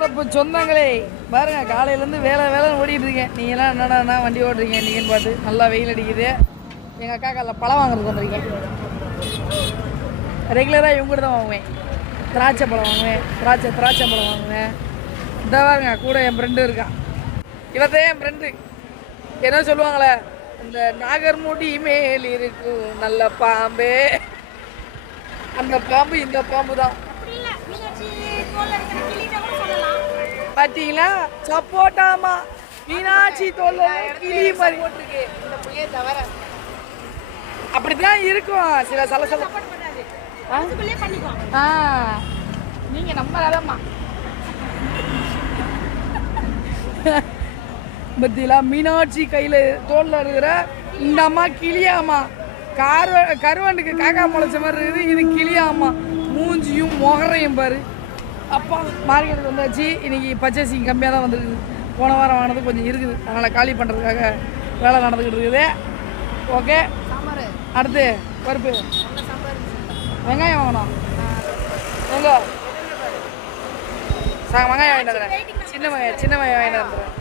உடன்பிறப்பு சொந்தங்களே பாருங்க, காலையிலேருந்து வேலை ஓடிட்டு இருக்கேன். நீங்களாம் என்னடா வண்டி ஓடுறீங்க நீங்கன்னு பார்த்து. நல்லா வெயில் அடிக்குது. எங்கள் அக்கா காலைல பழம் வாங்குறதுக்கு வந்திருக்கேன். ரெகுலராக இவங்க கூட தான் வாங்குவேன். திராட்சை பழம் வாங்குவேன், திராட்சை பழம் வாங்குவேன். இந்த பாருங்க, கூட என் ஃப்ரெண்டு இருக்கான். இவத்தே என் ஃப்ரெண்டு. என்ன சொல்லுவாங்களே, இந்த நாகர்முடி மேல் இருக்கு நல்ல பாம்பே, அந்த பாம்பு இந்த பாம்பு தான். பார்த்தீங்களா, சப்போட்டாமா மீனாட்சி தோல்ல கிளி மாதிரி போட்டிருக்கு. இந்த புளியை தவிர அப்படிதான் இருக்கும். சில சலசல நீங்க நம்பலாதம்மா. பத்தியில மீனாட்சி கையில தோல்ல இருக்கிற இந்த அம்மா கிளியாமா. கருவண்டுக்கு காக்கா முளைச்ச மாதிரி இருக்குது. இது கிளியாமா. மூஞ்சியும் முகரையும் பாரு. அப்பா மார்க்கெட்டுக்கு வந்தாச்சு. இன்றைக்கி பர்ச்சேசிங் கம்மியாக தான் வந்துருக்குது. போன வாரம் ஆனது கொஞ்சம் இருக்குது. அதனால் காலி பண்ணுறதுக்காக வேலை நடந்துக்கிட்டு இருக்குது. ஓகே, அடுத்து பருப்பு வெங்காயம் வாங்கணும். எங்கே வெங்காயம் வாங்கிட்டு வந்துடுறேன். சின்ன வெங்காயம் வாங்கிட்டு வந்துடுறேன்.